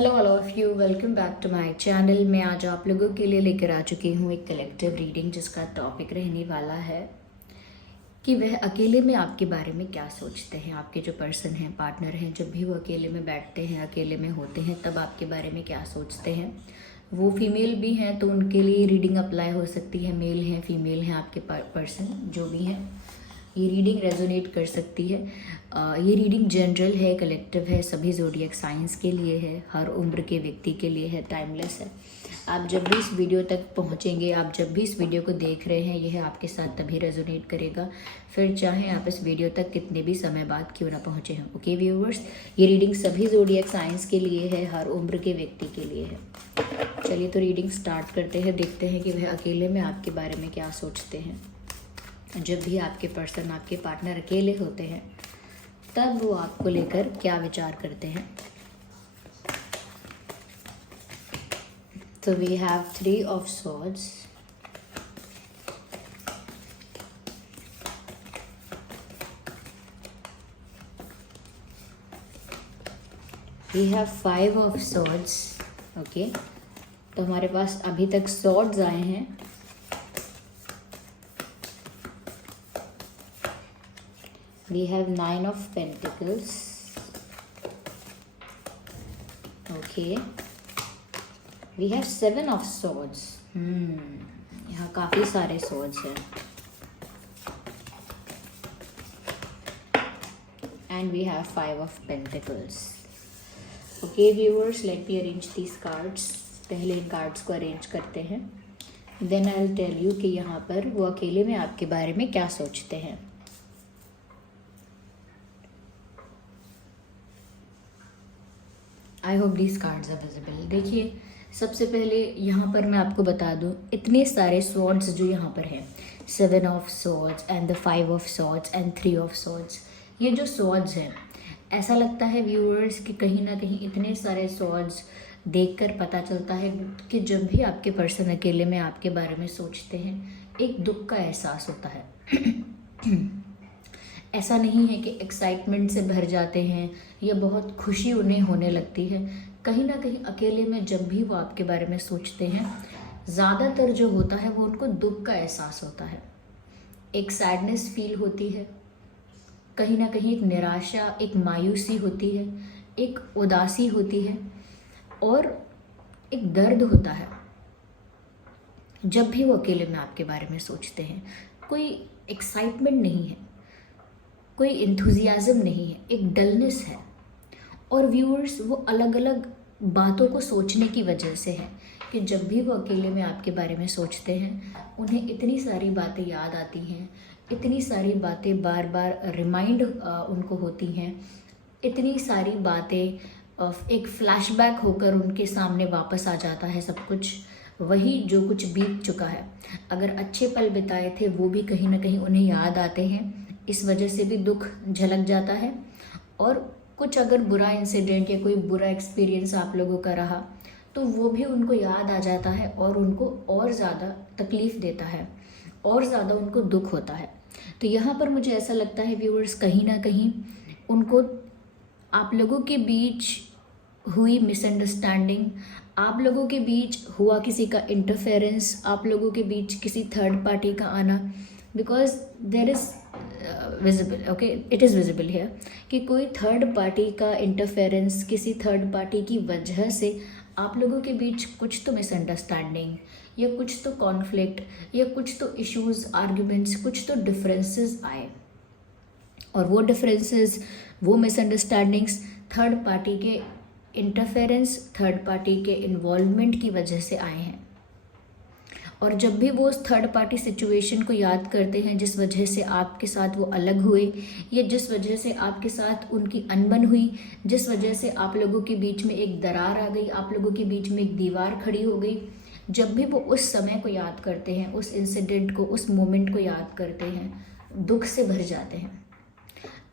Hello all of you, welcome back to my channel. मैं आज आप लोगों के लिए लेकर आ चुकी हूँ एक कलेक्टिव रीडिंग जिसका टॉपिक रहने वाला है कि वह अकेले में आपके बारे में क्या सोचते हैं। आपके जो पर्सन हैं, पार्टनर हैं, जब भी वो अकेले में बैठते हैं, अकेले में होते हैं, तब आपके बारे में क्या सोचते हैं। वो फीमेल भी हैं तो उनके लिए रीडिंग अप्लाई हो सकती है। मेल हैं, फीमेल हैं, आपके पर्सन जो भी हैं, ये रीडिंग रेजोनेट कर सकती है। ये रीडिंग जनरल है, कलेक्टिव है, सभी ज़ोडिएक साइंस के लिए है, हर उम्र के व्यक्ति के लिए है, टाइमलेस है। आप जब भी इस वीडियो तक पहुंचेंगे, आप जब भी इस वीडियो को देख रहे हैं, यह आपके साथ तभी रेजोनेट करेगा, फिर चाहे आप इस वीडियो तक कितने भी समय बाद क्यों ना पहुंचे हों। ओके व्यूअर्स, ये रीडिंग सभी ज़ोडिएक साइंस के लिए है, हर उम्र के व्यक्ति के लिए है। चलिए तो रीडिंग स्टार्ट करते हैं, देखते हैं कि वह अकेले में आपके बारे में क्या सोचते हैं। जब भी आपके पर्सन, आपके पार्टनर अकेले होते हैं, तब वो आपको लेकर क्या विचार करते हैं। तो we have 3 of swords, we have 5 of swords. Okay, तो हमारे पास अभी तक सॉर्ड्स आए हैं। We have 9 of Pentacles. Okay. We have 7 of Swords. यहाँ काफ़ी सारे swords हैं. And we have 5 of Pentacles. Okay viewers, let me arrange these cards. पहले इन कार्ड्स को अरेंज करते हैं. Then I'll tell you कि यहाँ पर वो अकेले में आपके बारे में क्या सोचते हैं. I hope these cards are visible. देखिए, सबसे पहले यहाँ पर मैं आपको बता दूँ, इतने सारे स्वॉर्ड्स जो यहाँ पर हैं, 7 of swords and the 5 of swords and 3 of swords, ये जो स्वॉर्ड्स हैं, ऐसा लगता है व्यूअर्स कि कहीं ना कहीं इतने सारे स्वॉर्ड्स देखकर पता चलता है कि जब भी आपके पर्सन अकेले में आपके बारे में सोचते हैं, एक दुख का एहसास होता है। ऐसा नहीं है कि एक्साइटमेंट से भर जाते हैं या बहुत खुशी उन्हें होने लगती है। कहीं ना कहीं अकेले में जब भी वो आपके बारे में सोचते हैं, ज़्यादातर जो होता है वो उनको दुख का एहसास होता है, एक सैडनेस फील होती है, कहीं ना कहीं एक निराशा, एक मायूसी होती है, एक उदासी होती है और एक दर्द होता है जब भी वो अकेले में आपके बारे में सोचते हैं। कोई एक्साइटमेंट नहीं है, कोई इंथुजियाज़म नहीं है, एक डलनेस है। और व्यूअर्स, वो अलग अलग बातों को सोचने की वजह से है कि जब भी वो अकेले में आपके बारे में सोचते हैं, उन्हें इतनी सारी बातें याद आती हैं, इतनी सारी बातें बार बार रिमाइंड उनको होती हैं, इतनी सारी बातें एक फ्लैशबैक होकर उनके सामने वापस आ जाता है सब कुछ, वही जो कुछ बीत चुका है। अगर अच्छे पल बिताए थे वो भी कहीं ना कहीं उन्हें याद आते हैं, इस वजह से भी दुख झलक जाता है। और कुछ अगर बुरा इंसिडेंट या कोई बुरा एक्सपीरियंस आप लोगों का रहा तो वो भी उनको याद आ जाता है और उनको और ज़्यादा तकलीफ़ देता है, और ज़्यादा उनको दुख होता है। तो यहाँ पर मुझे ऐसा लगता है व्यूअर्स, कहीं ना कहीं उनको आप लोगों के बीच हुई मिसअंडरस्टैंडिंग, आप लोगों के बीच हुआ किसी का इंटरफेरेंस, आप लोगों के बीच किसी थर्ड पार्टी का आना, because there is visible, okay, it is visible है कि कोई थर्ड पार्टी का इंटरफेरेंस, किसी थर्ड पार्टी की वजह से आप लोगों के बीच कुछ तो मिसअंडरस्टैंडिंग या कुछ तो कॉन्फ्लिक्ट या कुछ तो इश्यूज, आर्ग्यूमेंट्स, कुछ तो डिफरेंसेस आए। और वो डिफरेंसेस, वो मिसअंडरस्टैंडिंग्स थर्ड पार्टी के इंटरफेरेंस, थर्ड पार्टी के इन्वॉल्वमेंट की वजह से आए हैं। और जब भी वो उस थर्ड पार्टी सिचुएशन को याद करते हैं जिस वजह से आपके साथ वो अलग हुए, या जिस वजह से आपके साथ उनकी अनबन हुई, जिस वजह से आप लोगों के बीच में एक दरार आ गई, आप लोगों के बीच में एक दीवार खड़ी हो गई, जब भी वो उस समय को याद करते हैं, उस इंसिडेंट को, उस मोमेंट को याद करते हैं, दुख से भर जाते हैं।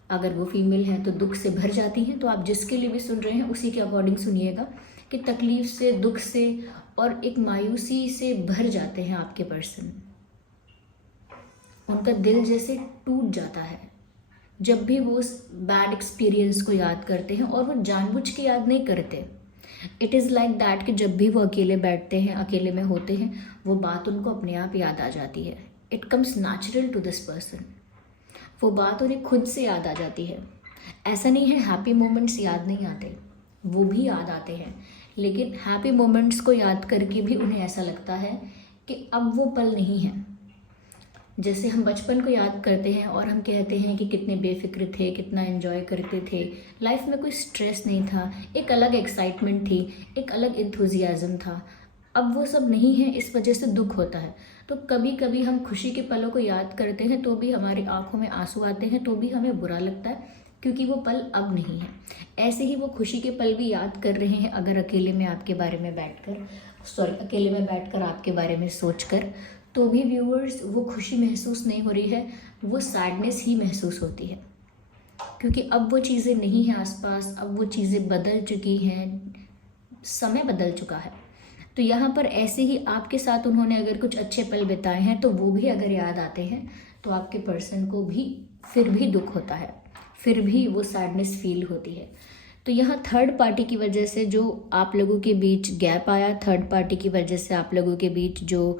अगर वो फीमेल हैं तो दुख से भर जाती हैं। तो आप जिसके लिए भी सुन रहे हैं उसी के अकॉर्डिंग सुनिएगा कि तकलीफ से, दुख से और एक मायूसी से भर जाते हैं आपके पर्सन। उनका दिल जैसे टूट जाता है जब भी वो उस बैड एक्सपीरियंस को याद करते हैं, और वो जानबूझ के याद नहीं करते, इट इज़ लाइक दैट कि जब भी वो अकेले बैठते हैं, अकेले में होते हैं, वो बात उनको अपने आप याद आ जाती है। It comes natural to this person. वो बात उन्हें खुद से याद आ जाती है। ऐसा नहीं है हैप्पी मोमेंट्स याद नहीं आते, वो भी याद आते हैं, लेकिन हैप्पी मोमेंट्स को याद करके भी उन्हें ऐसा लगता है कि अब वो पल नहीं है। जैसे हम बचपन को याद करते हैं और हम कहते हैं कि कितने बेफिक्र थे, कितना एंजॉय करते थे, लाइफ में कोई स्ट्रेस नहीं था, एक अलग एक्साइटमेंट थी, एक अलग इंथुजियाज़म था। अब वो सब नहीं है, इस वजह से दुख होता है। तो कभी कभी हम खुशी के पलों को याद करते हैं तो भी हमारी आंखों में आंसू आते हैं, तो भी हमें बुरा लगता है क्योंकि वो पल अब नहीं है। ऐसे ही वो खुशी के पल भी याद कर रहे हैं अगर अकेले में आपके बारे में अकेले में बैठकर आपके बारे में सोचकर, तो भी व्यूअर्स वो खुशी महसूस नहीं हो रही है, वो सैडनेस ही महसूस होती है, क्योंकि अब वो चीज़ें नहीं हैं आसपास, अब वो चीज़ें बदल चुकी हैं, समय बदल चुका है। तो यहाँ पर ऐसे ही आपके साथ उन्होंने अगर कुछ अच्छे पल बिताए हैं तो वो भी अगर याद आते हैं तो आपके पर्सन को भी फिर भी दुख होता है, फिर भी वो सैडनेस फील होती है। तो यहाँ थर्ड पार्टी की वजह से जो आप लोगों के बीच गैप आया, थर्ड पार्टी की वजह से आप लोगों के बीच जो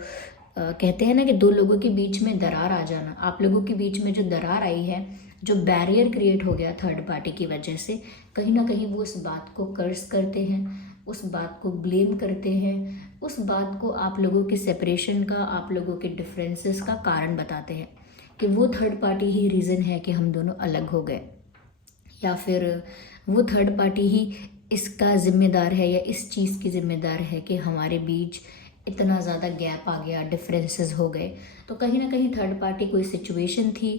कहते हैं ना कि दो लोगों के बीच में दरार आ जाना, आप लोगों के बीच में जो दरार आई है, जो बैरियर क्रिएट हो गया थर्ड पार्टी की वजह से, कहीं ना कहीं वो उस बात को कर्स करते हैं, उस बात को ब्लेम करते हैं, उस बात को आप लोगों के सेपरेशन का, आप लोगों के डिफरेंसेस का कारण बताते हैं कि वो थर्ड पार्टी ही रीज़न है कि हम दोनों अलग हो गए, या फिर वो थर्ड पार्टी ही इसका ज़िम्मेदार है या इस चीज़ की ज़िम्मेदार है कि हमारे बीच इतना ज़्यादा गैप आ गया, डिफरेंसेस हो गए। तो कहीं ना कहीं थर्ड पार्टी कोई सिचुएशन थी,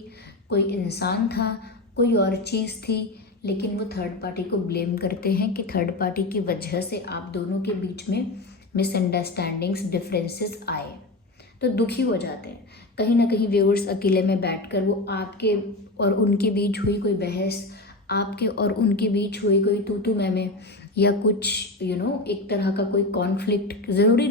कोई इंसान था, कोई और चीज़ थी, लेकिन वो थर्ड पार्टी को ब्लेम करते हैं कि थर्ड पार्टी की वजह से आप दोनों के बीच में मिसअंडरस्टैंडिंग्स, डिफरेंसेस आए, तो दुखी हो जाते हैं। कहीं ना कहीं व्यूअर्स अकेले में बैठकर वो आपके और उनके बीच हुई कोई बहस, आपके और उनके बीच हुई कोई तू मैं या कुछ एक तरह का कोई कॉन्फ्लिक्ट, ज़रूरी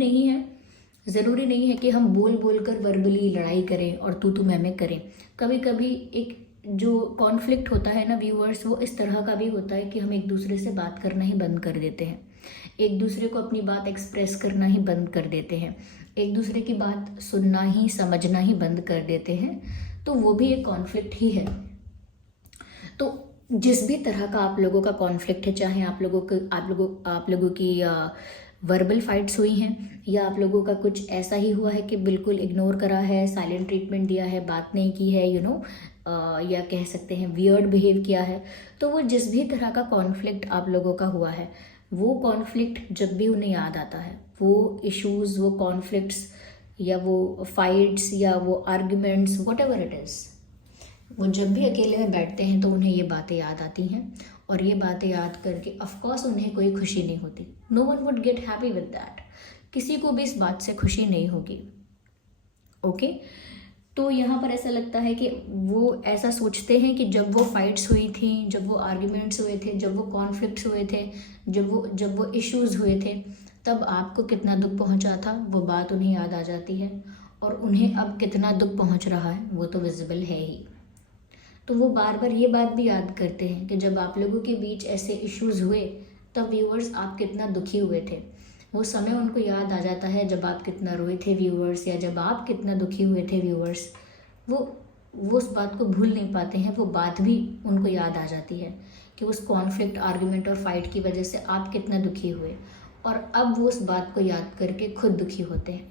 नहीं है कि हम बोल बोल कर वर्बली लड़ाई करें और तू मैं करें। कभी कभी एक जो कॉन्फ्लिक्ट होता है ना व्यूअर्स, वो इस तरह का भी होता है कि हम एक दूसरे से बात करना ही बंद कर देते हैं, एक दूसरे को अपनी बात एक्सप्रेस करना ही बंद कर देते हैं, एक दूसरे की बात सुनना ही, समझना ही बंद कर देते हैं। तो वो भी एक कॉन्फ्लिक्ट ही है। तो जिस भी तरह का आप लोगों का कॉन्फ्लिक्ट है, चाहे आप लोगों की वर्बल फाइट्स हुई हैं या आप लोगों का कुछ ऐसा ही हुआ है कि बिल्कुल इग्नोर करा है, साइलेंट ट्रीटमेंट दिया है, बात नहीं की है, या कह सकते हैं वियर्ड बिहेव किया है, तो वो जिस भी तरह का कॉन्फ्लिक्ट आप लोगों का हुआ है, वो कॉन्फ्लिक्ट जब भी उन्हें याद आता है, वो इश्यूज़, वो कॉन्फ्लिक्ट्स या वो फाइट्स या वो arguments, what ever it is, वो जब भी अकेले में बैठते हैं तो उन्हें ये बातें याद आती हैं, और ये बातें याद करके ऑफकोर्स उन्हें कोई खुशी नहीं होती। No one would get happy with that, किसी को भी इस बात से खुशी नहीं होगी। ओके तो यहाँ पर ऐसा लगता है कि वो ऐसा सोचते हैं कि जब वो फाइट्स हुई थी, जब वो आर्ग्यूमेंट्स हुए थे, जब वो कॉन्फ्लिक्ट्स हुए थे, जब वो इश्यूज़ हुए थे, तब आपको कितना दुख पहुँचा था वो बात उन्हें याद आ जाती है, और उन्हें अब कितना दुख पहुँच रहा है वो तो विजिबल है ही। तो वो बार बार ये बात भी याद करते हैं कि जब आप लोगों के बीच ऐसे इश्यूज़ हुए तब व्यूअर्स आप कितना दुखी हुए थे, वो समय उनको याद आ जाता है जब आप कितना रोए थे व्यूअर्स, या जब आप कितना दुखी हुए थे व्यूअर्स, वो उस बात को भूल नहीं पाते हैं, वो बात भी उनको याद आ जाती है कि उस कॉन्फ्लिक्ट, आर्ग्यूमेंट और फाइट की वजह से आप कितना दुखी हुए, और अब वो उस बात को याद करके खुद दुखी होते हैं।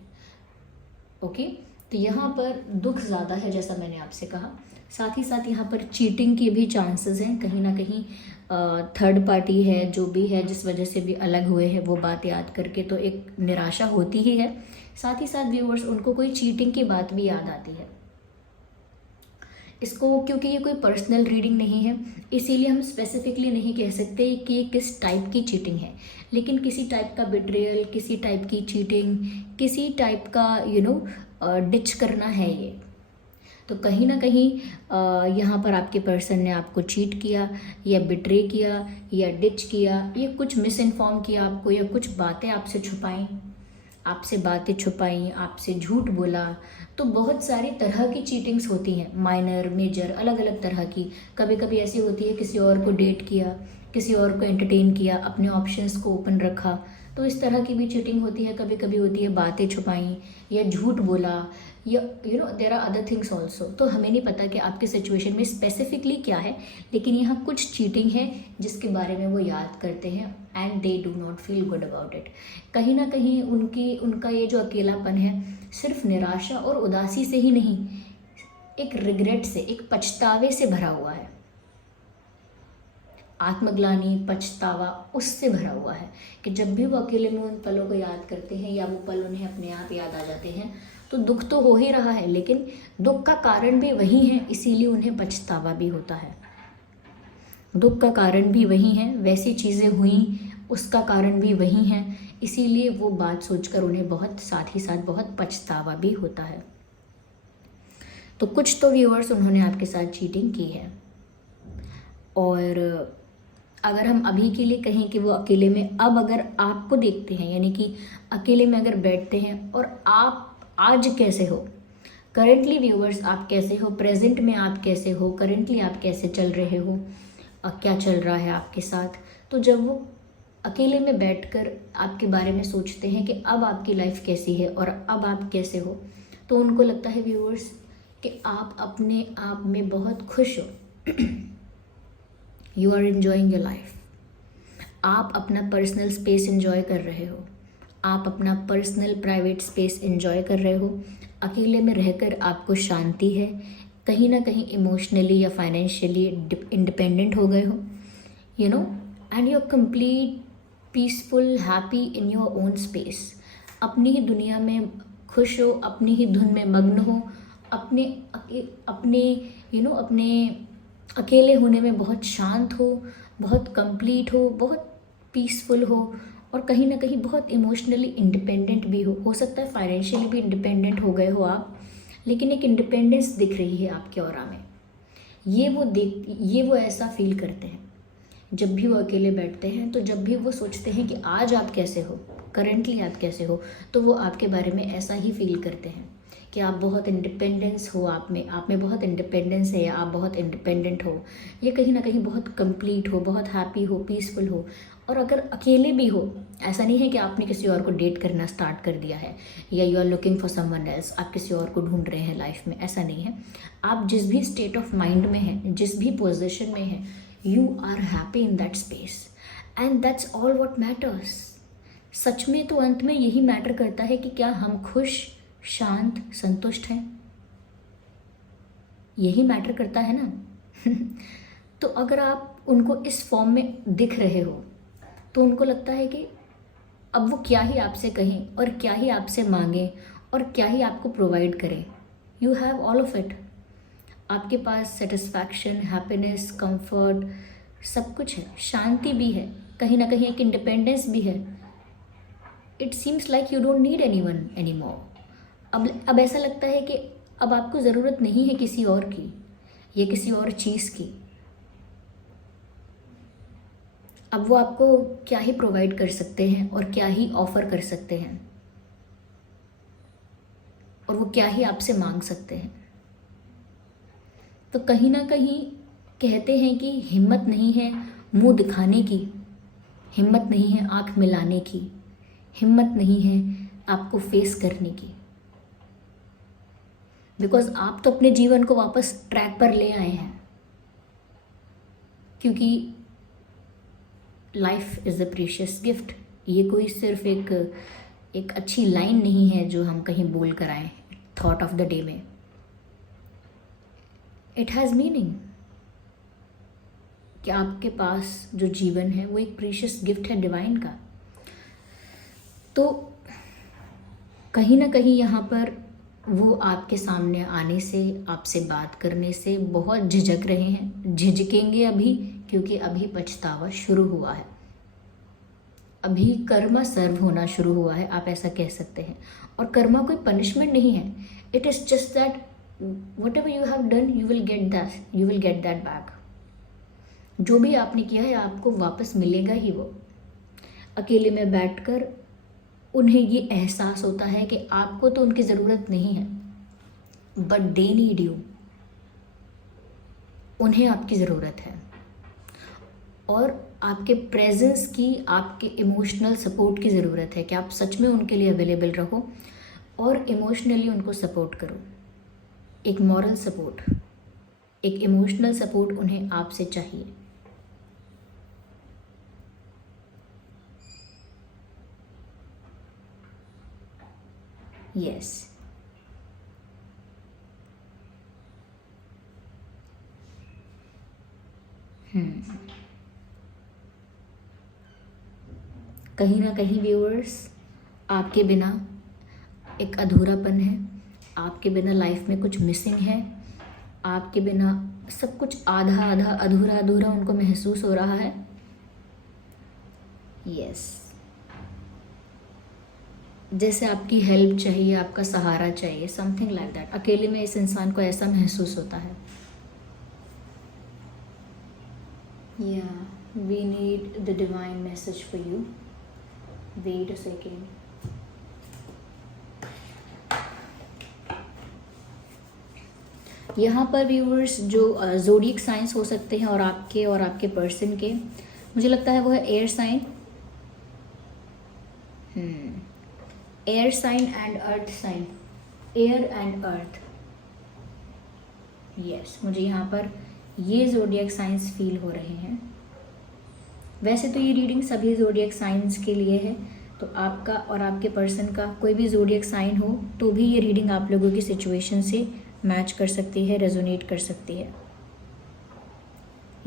ओके तो यहाँ पर दुख ज़्यादा है जैसा मैंने आपसे कहा, साथ ही साथ यहाँ पर चीटिंग के भी चांसेस हैं, कहीं ना कहीं थर्ड पार्टी है जो भी है, जिस वजह से भी अलग हुए हैं, वो बात याद करके तो एक निराशा होती ही है। साथ ही साथ व्यूअर्स उनको कोई चीटिंग की बात भी याद आती है। इसको क्योंकि ये कोई पर्सनल रीडिंग नहीं है, इसीलिए हम स्पेसिफिकली नहीं कह सकते कि ये किस टाइप की चीटिंग है, लेकिन किसी टाइप का बिट्रेयल, किसी टाइप की चीटिंग, किसी टाइप का डिच करना है ये। तो कहीं ना कहीं यहाँ पर आपके पर्सन ने आपको चीट किया या बिट्रे किया या डिच किया, या कुछ मिस इन्फॉर्म किया आपको, या कुछ बातें आपसे छुपाई, आपसे बातें छुपाई, आपसे झूठ बोला। तो बहुत सारी तरह की चीटिंग्स होती हैं, माइनर मेजर अलग अलग तरह की। कभी कभी ऐसी होती है किसी और को डेट किया, किसी और को एंटरटेन किया, अपने ऑप्शंस को ओपन रखा, तो इस तरह की भी चीटिंग होती है। कभी कभी होती है बातें छुपाई या झूठ बोला, या there are other things also. तो हमें नहीं पता कि आपके सिचुएशन में स्पेसिफिकली क्या है, लेकिन यहाँ कुछ चीटिंग है जिसके बारे में वो याद करते हैं and they do not feel good about it. कहीं ना कहीं उनका ये जो अकेलापन है सिर्फ निराशा और उदासी से ही नहीं, एक रिग्रेट से, एक पछतावे से भरा हुआ है। आत्मग्लानि, पछतावा उससे भरा हुआ है कि जब भी वो अकेले में उन पलों को याद करते हैं या वो पल उन्हें अपने आप याद आ जाते हैं, तो दुख तो हो ही रहा है, लेकिन दुख का कारण भी वही है, इसीलिए उन्हें पछतावा भी होता है। दुख का कारण भी वही है, वैसी चीज़ें हुई उसका कारण भी वही है, इसीलिए वो बात सोचकर उन्हें बहुत, साथ ही साथ बहुत पछतावा भी होता है। तो कुछ तो व्यूअर्स उन्होंने आपके साथ चीटिंग की है। और अगर हम अभी के लिए कहें कि वो अकेले में, अब अगर आपको देखते हैं, यानी कि अकेले में अगर बैठते हैं और आप आज कैसे हो, करेंटली व्यूअर्स आप कैसे हो, प्रेजेंट में आप कैसे हो, करेंटली आप कैसे चल रहे हो, क्या चल रहा है आपके साथ, तो जब वो अकेले में बैठकर आपके बारे में सोचते हैं कि अब आपकी लाइफ कैसी है और अब आप कैसे हो, तो उनको लगता है व्यूअर्स कि आप अपने आप में बहुत खुश हो। You are enjoying your life. आप अपना पर्सनल स्पेस एंजॉय कर रहे हो, आप अपना पर्सनल प्राइवेट स्पेस एंजॉय कर रहे हो। अकेले में रहकर आपको शांति है, कहीं ना कहीं इमोशनली या फाइनेंशियली इंडिपेंडेंट हो गए हो, and you are complete peaceful, happy in your own space. अपनी ही दुनिया में खुश हो, अपनी ही धुन में मग्न हो, अपने अकेले होने में बहुत शांत हो, बहुत कंप्लीट हो पीसफुल हो, और कहीं ना कहीं बहुत इमोशनली इंडिपेंडेंट भी हो सकता है फाइनेंशियली भी इंडिपेंडेंट हो गए हो आप, लेकिन एक इंडिपेंडेंस दिख रही है आपके ऑरा में। ये वो ऐसा फील करते हैं जब भी वो अकेले बैठते हैं। तो जब भी वो सोचते हैं कि आज आप कैसे हो, करेंटली आप कैसे हो, तो वो आपके बारे में ऐसा ही फील करते हैं कि आप बहुत इंडिपेंडेंस हो, आप में बहुत इंडिपेंडेंस है, या आप बहुत इंडिपेंडेंट हो, ये कहीं ना कहीं बहुत कंप्लीट हो, बहुत हैप्पी हो, पीसफुल हो। और अगर अकेले भी हो, ऐसा नहीं है कि आपने किसी और को डेट करना स्टार्ट कर दिया है या you are looking for someone else, आप किसी और को ढूंढ रहे हैं लाइफ में, ऐसा नहीं है। आप जिस भी स्टेट ऑफ माइंड में हैं, जिस भी पोजिशन में हैं, you are happy in that space and that's all what matters. सच में तो अंत में यही मैटर करता है कि क्या हम खुश, शांत, संतुष्ट हैं, यही मैटर करता है ना। तो अगर आप उनको इस फॉर्म में दिख रहे हो, तो उनको लगता है कि अब वो क्या ही आपसे कहें और क्या ही आपसे मांगें और क्या ही आपको प्रोवाइड करें। You have all of it. आपके पास सेटिस्फैक्शन, हैप्पीनेस, कंफर्ट, सब कुछ है, शांति भी है, कहीं ना कहीं एक इंडिपेंडेंस भी है। It seems like you don't need anyone anymore. अब ऐसा लगता है कि अब आपको ज़रूरत नहीं है किसी और की या किसी और चीज़ की। अब वो आपको क्या ही प्रोवाइड कर सकते हैं और क्या ही ऑफर कर सकते हैं, और वो क्या ही आपसे मांग सकते हैं। तो कहीं ना कहीं कहते हैं कि हिम्मत नहीं है मुंह दिखाने की, हिम्मत नहीं है आंख मिलाने की, हिम्मत नहीं है आपको फेस करने की, बिकॉज आप तो अपने जीवन को वापस ट्रैक पर ले आए हैं। क्योंकि life is a precious gift. ये कोई सिर्फ एक अच्छी लाइन नहीं है जो हम कहीं बोल कर आए थॉट ऑफ द डे में। इट हैज़ मीनिंग कि आपके पास जो जीवन है वो एक प्रीशियस गिफ्ट है डिवाइन का। तो कहीं ना कहीं यहाँ पर वो आपके सामने आने से, आपसे बात करने से बहुत झिझक रहे हैं, झिझकेंगे अभी, क्योंकि अभी पछतावा शुरू हुआ है, अभी कर्मा सर्व होना शुरू हुआ है, आप ऐसा कह सकते हैं। और कर्मा कोई पनिशमेंट नहीं है, it is just that what ever you have done you will get that back. जो भी आपने किया है आपको वापस मिलेगा ही। वो अकेले में बैठकर उन्हें ये एहसास होता है कि आपको तो उनकी ज़रूरत नहीं है, बट दे नीड यू, उन्हें आपकी ज़रूरत है। और आपके प्रेजेंस की, आपके इमोशनल सपोर्ट की ज़रूरत है कि आप सच में उनके लिए अवेलेबल रहो और इमोशनली उनको सपोर्ट करो। एक मॉरल सपोर्ट, एक इमोशनल सपोर्ट उन्हें आपसे चाहिए। यस, कहीं ना कहीं व्यूअर्स, आपके बिना एक अधूरापन है, आपके बिना लाइफ में कुछ मिसिंग है, आपके बिना सब कुछ आधा आधा अधूरा अधूरा उनको महसूस हो रहा है। यस, जैसे आपकी हेल्प चाहिए, आपका सहारा चाहिए, समथिंग लाइक दैट। अकेले में इस इंसान को ऐसा महसूस होता है। या we need the divine message for you. Wait a second. यहाँ पर व्यूअर्स जो ज़ोडिएक साइंस हो सकते हैं और आपके पर्सन के, मुझे लगता है वो है air sign, air sign and earth sign, air and earth. Yes, मुझे यहाँ पर ये ज़ोडिएक साइंस फील हो रहे हैं। वैसे तो ये रीडिंग सभी ज़ोडिएक साइंस के लिए है, तो आपका और आपके पर्सन का कोई भी ज़ोडिएक साइन हो तो भी ये रीडिंग आप लोगों की सिचुएशन से मैच कर सकती है, रेजोनेट कर सकती है।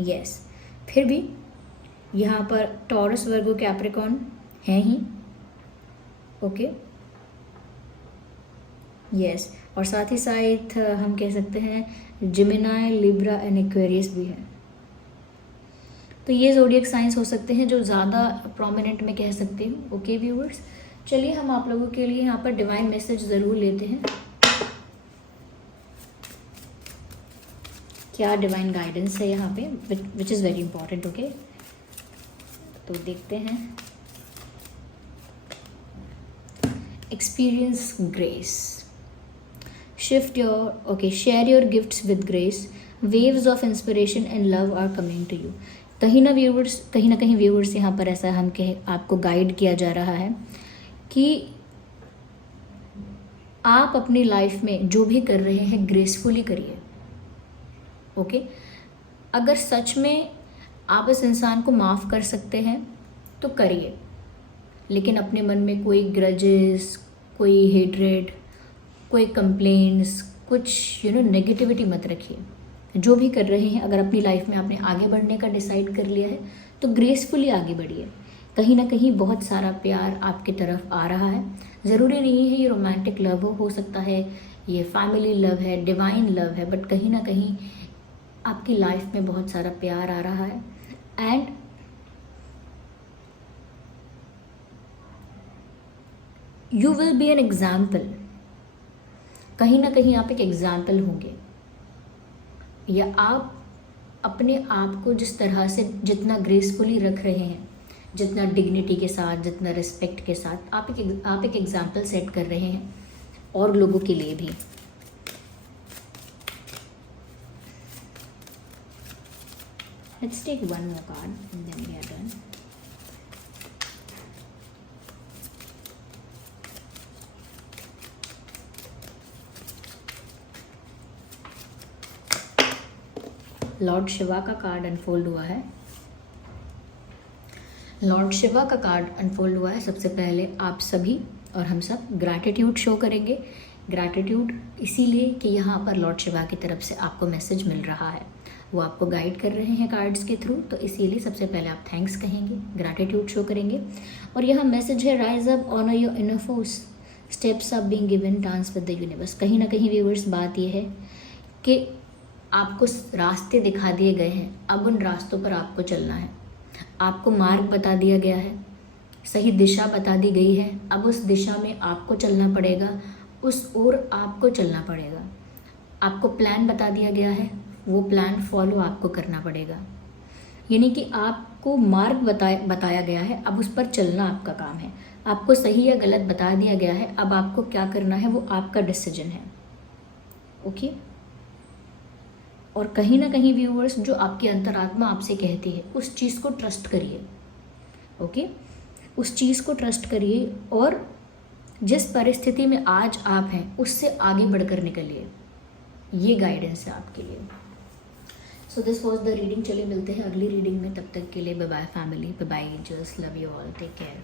यस, फिर भी यहाँ पर टॉरस, वर्गो, कैप्रिकॉर्न हैं ही। ओके, यस, और साथ ही साथ हम कह सकते हैं जेमिनी, लिब्रा एंड एक्वेरियस भी हैं। तो ये ज़ोडिएक साइंस हो सकते हैं जो ज़्यादा प्रोमिनेंट में कह सकती हूँ। ओके व्यूअर्स, चलिए हम आप लोगों के लिए यहाँ पर डिवाइन मैसेज ज़रूर लेते हैं। क्या डिवाइन गाइडेंस है यहाँ पे, which is very important. Okay, तो देखते हैं। Experience grace, shift your, okay, share your gifts with grace, waves of inspiration and love are coming to you. कहीं ना कहीं व्यूअर्स यहाँ पर ऐसा हम आपको गाइड किया जा रहा है कि आप अपनी लाइफ में जो भी कर रहे हैं ग्रेसफुली करिए। ओके, अगर सच में आप इस इंसान को माफ़ कर सकते हैं तो करिए, लेकिन अपने मन में कोई ग्रजेस, कोई हेट्रेड, कोई कंप्लेंट्स, कुछ नेगेटिविटी मत रखिए। जो भी कर रहे हैं, अगर अपनी लाइफ में आपने आगे बढ़ने का डिसाइड कर लिया है तो ग्रेसफुली आगे बढ़िए। कहीं ना कहीं बहुत सारा प्यार आपकी तरफ आ रहा है। ज़रूरी नहीं है ये रोमांटिक लव हो सकता है ये फैमिली लव है, डिवाइन लव है, बट कहीं ना कहीं आपकी लाइफ में बहुत सारा प्यार आ रहा है। And you will be an example, कहीं ना कहीं आप एक एग्जाम्पल होंगे, या आप अपने आप को जिस तरह से जितना ग्रेसफुली रख रहे हैं, जितना डिग्निटी के साथ, जितना रिस्पेक्ट के साथ आप एक एग्जाम्पल सेट कर रहे हैं और लोगों के लिए भी। Let's take one more card and then we are done. Lord Shiva का कार्ड अनफोल्ड हुआ है। लॉर्ड शिवा का कार्ड अनफोल्ड हुआ है। सबसे पहले आप सभी और हम सब ग्रैटिट्यूड शो करेंगे। ग्रैटिट्यूड इसीलिए कि यहाँ पर लॉर्ड शिवा की तरफ से आपको मैसेज मिल रहा है, वो आपको गाइड कर रहे हैं कार्ड्स के थ्रू, तो इसीलिए सबसे पहले आप थैंक्स कहेंगे, ग्रैटिट्यूड शो करेंगे। और यहाँ मैसेज है rise up, honour your inner force, steps are being given, dance with the universe. कहीं ना कहीं व्यूअर्स बात यह है कि आपको रास्ते दिखा दिए गए हैं, अब उन रास्तों पर आपको चलना है। आपको मार्ग बता दिया गया है, सही दिशा बता दी गई है, अब उस दिशा में आपको चलना पड़ेगा, उस ओर आपको चलना पड़ेगा। आपको प्लान बता दिया गया है, वो प्लान फॉलो आपको करना पड़ेगा। यानी कि आप आपको मार्ग बताया गया है, अब उस पर चलना आपका काम है। आपको सही या गलत बता दिया गया है, अब आपको क्या करना है वो आपका डिसीजन है। ओके। और कहीं ना कहीं व्यूअर्स, जो आपकी अंतरात्मा आपसे कहती है उस चीज़ को ट्रस्ट करिए। ओके, उस चीज़ को ट्रस्ट करिए और जिस परिस्थिति में आज आप हैं उससे आगे बढ़कर निकलिए। ये गाइडेंस है आपके लिए। So this was the reading. चलिए मिलते हैं अगली रीडिंग में, तब तक के लिए bye bye family, bye bye, just love you all, take care.